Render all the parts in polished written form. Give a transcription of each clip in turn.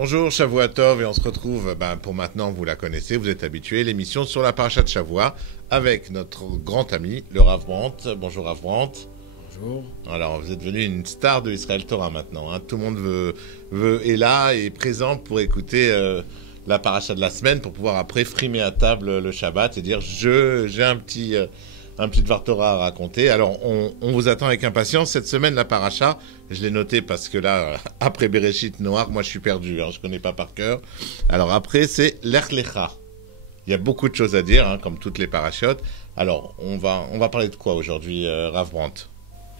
Bonjour, Shavua Tov, et on se retrouve, pour maintenant, vous la connaissez, vous êtes habitués, l'émission sur la paracha de Shavua, avec notre grand ami, le Rav Brandt. Bonjour Rav Brandt. Bonjour. Alors, vous êtes devenu une star de Israël Torah maintenant, hein. Tout le monde est là et présent pour écouter la paracha de la semaine, pour pouvoir après frimer à table le Shabbat et dire j'ai un petit Dvar Torah à raconter. Alors, on vous attend avec impatience. Cette semaine, la paracha, je l'ai noté parce que là, après Bereshit Noach, moi je suis perdu, hein, je ne connais pas par cœur. Alors après, c'est Lech Lecha. Il y a beaucoup de choses à dire, hein, comme toutes les parachutes. Alors, on va parler de quoi aujourd'hui, Rav Brandt?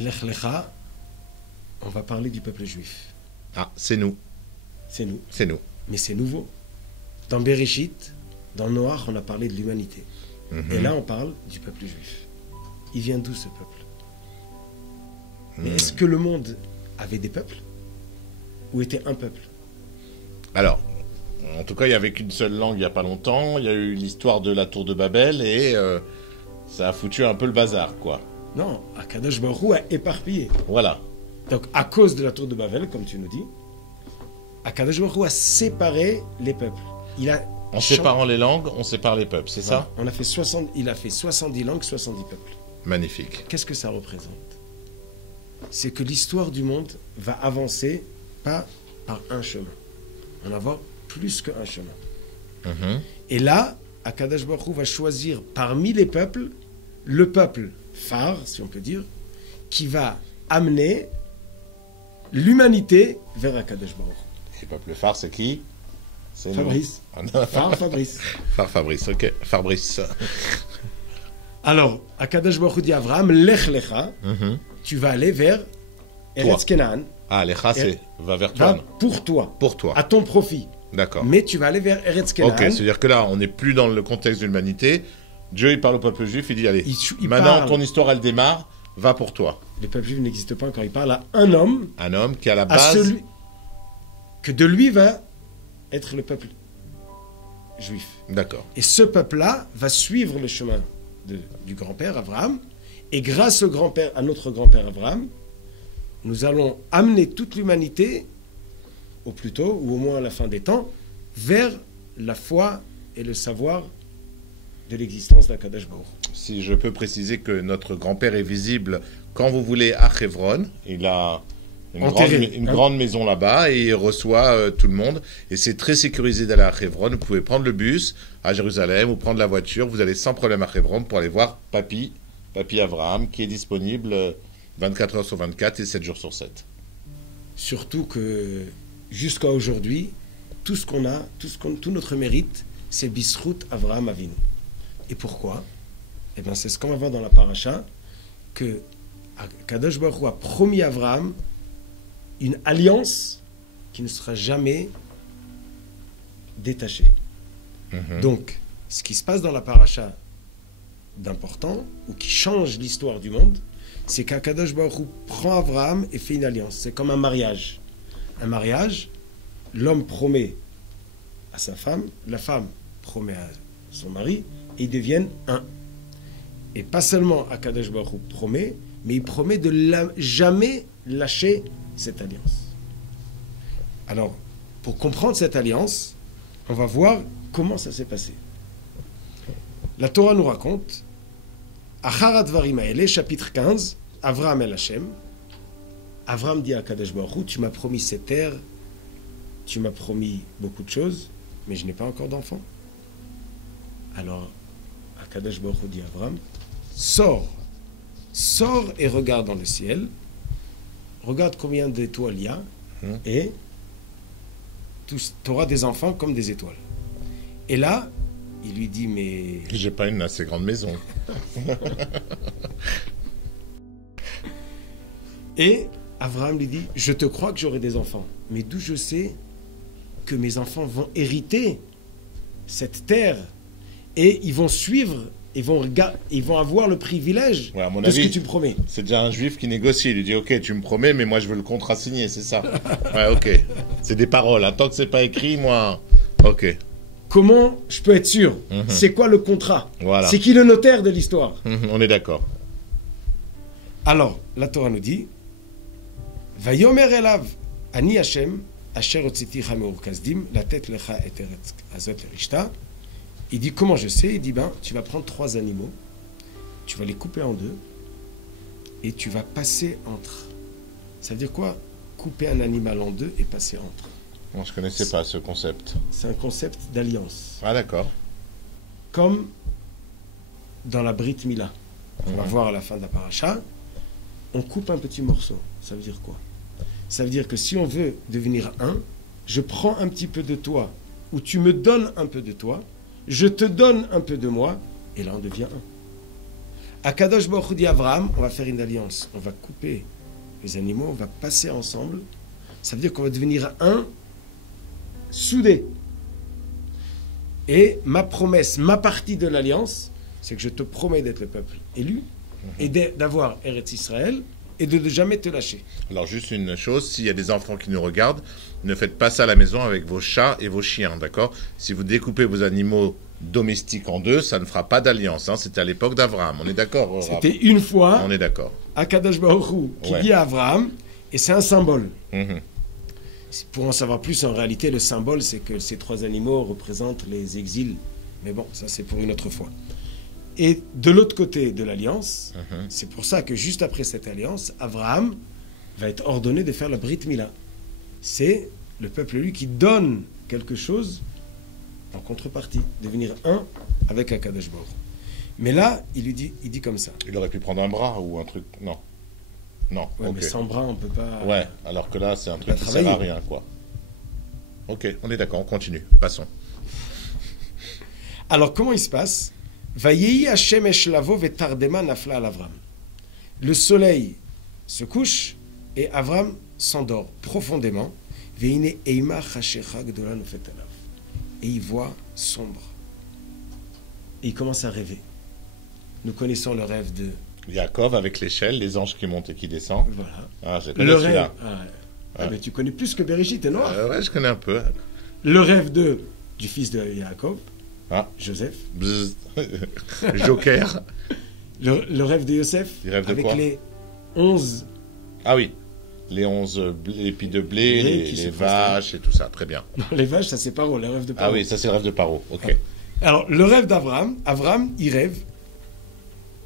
Lech Lecha, on va parler du peuple juif. Ah, c'est nous. C'est nous. C'est nous. Mais c'est nouveau. Dans Bereshit, dans Noach, on a parlé de l'humanité. Et là, on parle du peuple juif. Il vient d'où ce peuple? Mais est-ce que le monde avait des peuples? Ou était un peuple? Alors, en tout cas, il n'y avait qu'une seule langue il n'y a pas longtemps. Il y a eu l'histoire de la tour de Babel et ça a foutu un peu le bazar, quoi. Non, Akadosh Baruch Hu a éparpillé. Voilà. Donc, à cause de la tour de Babel, comme tu nous dis, Akadosh Baruch Hu a séparé les peuples. En séparant les langues, on sépare les peuples, c'est ça? Il a fait 70 langues, 70 peuples. Magnifique. Qu'est-ce que ça représente? C'est que l'histoire du monde va avancer pas par un chemin. On va avoir plus qu'un chemin. Et là, Akadosh Baruch Hu va choisir parmi les peuples, le peuple phare, si on peut dire, qui va amener l'humanité vers Akadosh Baruch Hu. Et le peuple phare, c'est qui? C'est Fabrice. Phare Fabrice. Phare Fabrice, ok. Fabrice. Alors, Akadosh Baruch Hu dit à Abraham, Lech Lecha, tu vas aller vers Eretz Kenaan. Ah, Lecha, c'est va vers toi. Pour toi. Pour toi. À ton profit. D'accord. Mais tu vas aller vers Eretz Kenaan. Ok, c'est-à-dire que là, on n'est plus dans le contexte de l'humanité. Dieu, il parle au peuple juif, il dit, allez, maintenant, ton histoire, elle démarre, va pour toi. Le peuple juif n'existe pas encore, il parle à un homme. Un homme qui, à la base... que de lui va être le peuple juif. D'accord. Et ce peuple-là va suivre le chemin du grand-père Abraham. Et grâce au grand-père, à notre grand-père Abraham, nous allons amener toute l'humanité, au plus tôt, ou au moins à la fin des temps, vers la foi et le savoir de l'existence d'Akadosh Baruch Hu. Si je peux préciser que notre grand-père est visible quand vous voulez à Hebron, il a une grande maison là-bas et il reçoit tout le monde. Et c'est très sécurisé d'aller à Hebron. Vous pouvez prendre le bus à Jérusalem ou prendre la voiture. Vous allez sans problème à Hebron pour aller voir Papy Abraham, qui est disponible 24 heures sur 24 et 7 jours sur 7. Surtout que jusqu'à aujourd'hui, tout ce qu'on a, tout notre mérite, c'est Bisrout Avraham Avinu. Et pourquoi? Eh bien, c'est ce qu'on va voir dans la paracha, que Kadosh Baruch Hu a promis à Avraham une alliance qui ne sera jamais détachée. Donc, ce qui se passe dans la paracha d'important, ou qui change l'histoire du monde, c'est qu'Akadosh Baruch Hu prend Avraham et fait une alliance. C'est comme un mariage. Un mariage, l'homme promet à sa femme, la femme promet à son mari, et ils deviennent un. Et pas seulement Akadosh Baruch Hu promet, mais il promet de jamais lâcher cette alliance. Alors, pour comprendre cette alliance, on va voir comment ça s'est passé. La Torah nous raconte, Achar Advarim Haele, chapitre 15, Avraham el Hashem. Avraham dit à Akadosh Baruch Hu, tu m'as promis cette terre, tu m'as promis beaucoup de choses, mais je n'ai pas encore d'enfant. Alors, Akadosh Baruch Hu dit à Avraham, sors et regarde dans le ciel, regarde combien d'étoiles il y a, et tu auras des enfants comme des étoiles. Et là, il lui dit, mais... J'ai pas une assez grande maison. Et Abraham lui dit, je te crois que j'aurai des enfants, mais d'où je sais que mes enfants vont hériter cette terre et ils vont suivre, ils vont avoir le privilège de ce que tu me promets. C'est déjà un juif qui négocie, il lui dit, ok, tu me promets, mais moi je veux le contrat signé, c'est ça? Ouais, ok. C'est des paroles, hein. Tant que c'est pas écrit, moi... Ok. Comment je peux être sûr? C'est quoi le contrat? Voilà. C'est qui le notaire de l'histoire? On est d'accord. Alors, la Torah nous dit, Vayomer elav ani Hashem Asher otziticha me'ur kasdim, latet lecha et eretz azot erishta. Il dit, comment je sais? Il dit, tu vas prendre 3 animaux, tu vas les couper en 2, et tu vas passer entre. Ça veut dire quoi? Couper un animal en 2 et passer entre. Bon, je ne connaissais pas ce concept. C'est un concept d'alliance. Ah, d'accord. Comme dans la Brit Mila. On va voir à la fin de la paracha, on coupe un petit morceau. Ça veut dire quoi? Ça veut dire que si on veut devenir un, je prends un petit peu de toi, ou tu me donnes un peu de toi, je te donne un peu de moi, et là on devient un. À Kadosh Baruch Hu dit Abraham, on va faire une alliance. On va couper les animaux, on va passer ensemble. Ça veut dire qu'on va devenir un, soudé. Et ma promesse, ma partie de l'alliance, c'est que je te promets d'être le peuple élu, et d'avoir Eretz Israël, et de ne jamais te lâcher. Alors juste une chose, s'il y a des enfants qui nous regardent, ne faites pas ça à la maison avec vos chats et vos chiens, d'accord? Si vous découpez vos animaux domestiques en 2, ça ne fera pas d'alliance. Hein. C'était à l'époque d'Abraham, on est d'accord? C'était une fois, on est d'accord. Akadosh Baruch Hu qui dit à Abraham, et c'est un symbole. Pour en savoir plus, en réalité, le symbole, c'est que ces 3 animaux représentent les exils. Mais bon, ça c'est pour une autre fois. Et de l'autre côté de l'alliance, c'est pour ça que juste après cette alliance, Abraham va être ordonné de faire la Brit Mila. C'est le peuple lui qui donne quelque chose en contrepartie, devenir un avec Akadosh Baruch Hu. Mais là, il dit comme ça. Il aurait pu prendre un bras ou un truc, non. Non, ouais, ok. Mais sans bras, on peut pas... Ouais, alors que là, c'est un truc qui sert à rien, quoi. Ok, on est d'accord, on continue. Passons. Alors, comment il se passe? Vayehi Hashem eshlavo vetardema nafla al Avram. Le soleil se couche et Avram s'endort profondément. Veine eima chashecha gdola nofet alav. Et il voit sombre. Et il commence à rêver. Nous connaissons le rêve de Yaakov avec l'échelle, les anges qui montent et qui descendent. Voilà. Ah, j'ai connu celui-là. Mais tu connais plus que Bereshit, t'es noir. Ouais, je connais un peu. Le rêve du fils de Yaakov, Joseph. Joker. Le rêve de Yosef, avec quoi? les 11... Ah oui, les 11 épis de blé, les vaches et tout ça, très bien. Non, les vaches, ça c'est Paro, le rêve de Paro. Ah oui, ça c'est le rêve de Paro, ok. Alors, le rêve d'Abraham, il rêve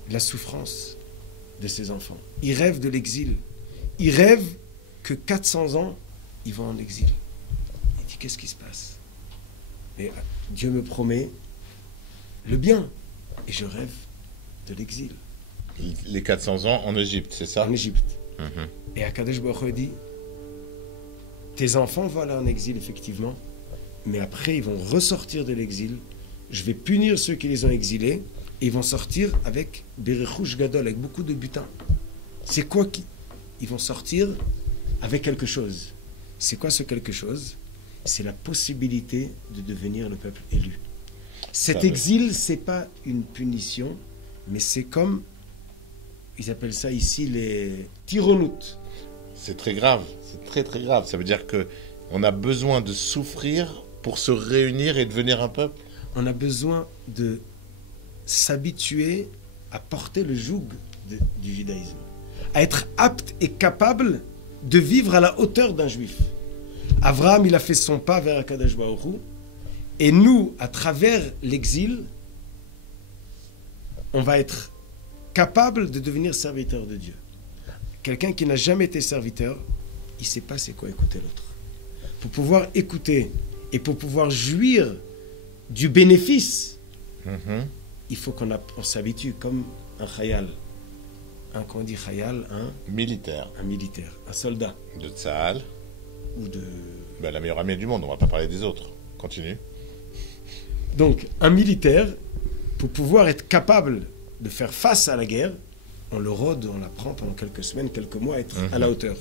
de la souffrance de ses enfants. Il rêve de l'exil. Il rêve que 400 ans, ils vont en exil. Il dit, qu'est-ce qui se passe? Et Dieu me promet le bien. Et je rêve de l'exil. Les 400 ans en Égypte, c'est ça? En Égypte. Et Akadosh Baruch Hu dit, tes enfants vont aller en exil, effectivement, mais après, ils vont ressortir de l'exil. Je vais punir ceux qui les ont exilés, et ils vont sortir avec Berechouch Gadol, avec beaucoup de butin. C'est quoi qui... Ils vont sortir avec quelque chose. C'est quoi ce quelque chose? C'est la possibilité de devenir le peuple élu. Cet exil, c'est pas une punition, mais c'est comme, ils appellent ça ici les tyronoutes. C'est très grave, c'est très très grave. Ça veut dire que on a besoin de souffrir pour se réunir et devenir un peuple. On a besoin de s'habituer à porter le joug du judaïsme, à être apte et capable de vivre à la hauteur d'un juif. Abraham, il a fait son pas vers Akadosh Baruch Hu, et nous, à travers l'exil, on va être capable de devenir serviteur de Dieu. Quelqu'un qui n'a jamais été serviteur, il ne sait pas c'est quoi écouter l'autre. Pour pouvoir écouter et pour pouvoir jouir du bénéfice, il faut qu'on s'habitue comme un khayal. Quand on dit khayal, militaire. Un militaire, un soldat. De Tsahal. Ou de... la meilleure armée du monde, on ne va pas parler des autres. Continue. Donc, un militaire, pour pouvoir être capable de faire face à la guerre, on le rôde, on l'apprend pendant quelques semaines, quelques mois, être à la hauteur.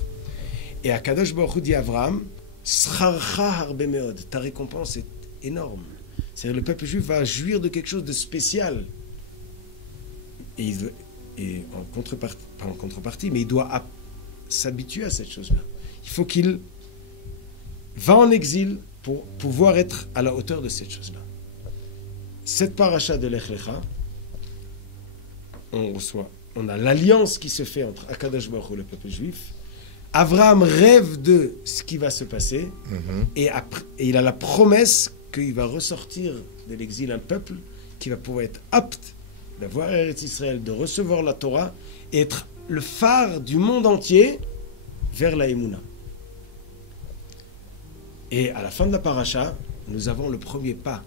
Et à Kadosh Baruch Hu dit à Abraham, Srarcha harbe meod, ta récompense est énorme. C'est-à-dire le peuple juif va jouir de quelque chose de spécial. Et en contrepartie, pas en contrepartie, mais il doit s'habituer à cette chose-là. Il faut qu'il va en exil pour pouvoir être à la hauteur de cette chose-là. Cette paracha de Lech Lecha, on a l'alliance qui se fait entre Akadosh Baruch Hu et le peuple juif, Abraham rêve de ce qui va se passer et il a la promesse qu'il va ressortir de l'exil un peuple qui va pouvoir être apte d'avoir Eretz Israël, de recevoir la Torah et être le phare du monde entier vers la Emouna. Et à la fin de la paracha, nous avons le premier pas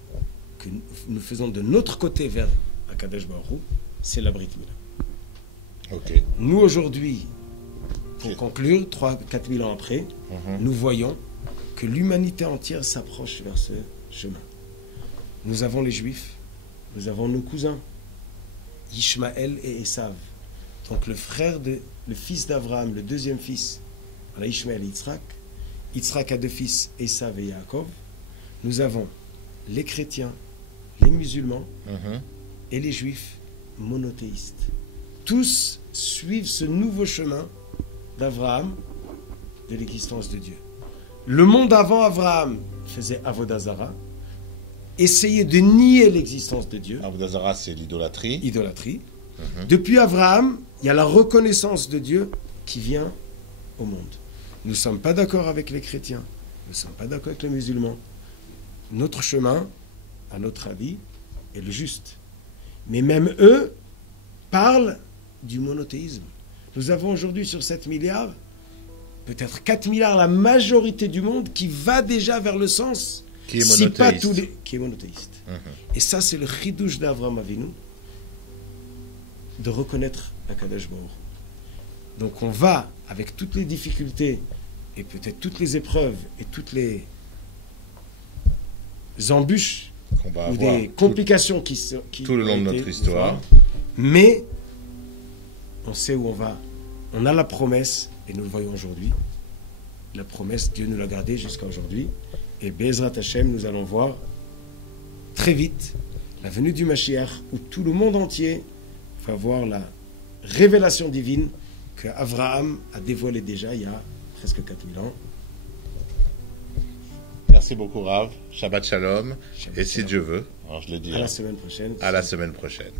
que nous faisons de notre côté vers Akadosh Baruch Hu, c'est la Brit Mila. Ok. Nous aujourd'hui, pour conclure, 3-4 000 ans après, nous voyons que l'humanité entière s'approche vers ce chemin. Nous avons les Juifs, nous avons nos cousins, Ishmaël et Esav. Donc le fils d'Abraham, le deuxième fils, on a Ishmaël et Yitzhak. Yitzhak a deux fils, Esav et Yaakov. Nous avons les chrétiens, les musulmans et les juifs monothéistes. Tous suivent ce nouveau chemin d'Abraham, de l'existence de Dieu. Le monde avant Abraham faisait Avodah Zarah, essayait de nier l'existence de Dieu. Avodah Zarah, c'est l'idolâtrie. Idolâtrie. Depuis Abraham, il y a la reconnaissance de Dieu qui vient au monde. Nous ne sommes pas d'accord avec les chrétiens, nous ne sommes pas d'accord avec les musulmans. Notre chemin, à notre avis, est le juste. Mais même eux parlent du monothéisme. Nous avons aujourd'hui sur 7 milliards, peut-être 4 milliards, la majorité du monde qui va déjà vers le sens. Qui est monothéiste. Si pas tous les... Qui est monothéiste. Et ça, c'est le chidouche d'Avraham Avinu, de reconnaître Akadosh Baruch Hu. Donc on va, avec toutes les difficultés, et peut-être toutes les épreuves, et toutes les embûches, qu'on va ou avoir des complications qui tout le long de notre histoire. Mais on sait où on va. On a la promesse, et nous le voyons aujourd'hui. La promesse, Dieu nous l'a gardée jusqu'à aujourd'hui. Et Bezrat Hashem, nous allons voir très vite la venue du Mashiach, où tout le monde entier va voir la révélation divine que Abraham a dévoilée déjà il y a presque 4000 ans. Merci beaucoup, Rav. Shabbat Shalom. Shabbat Et si Shalom. Dieu veut, alors je le dis. À la semaine prochaine. À la semaine prochaine.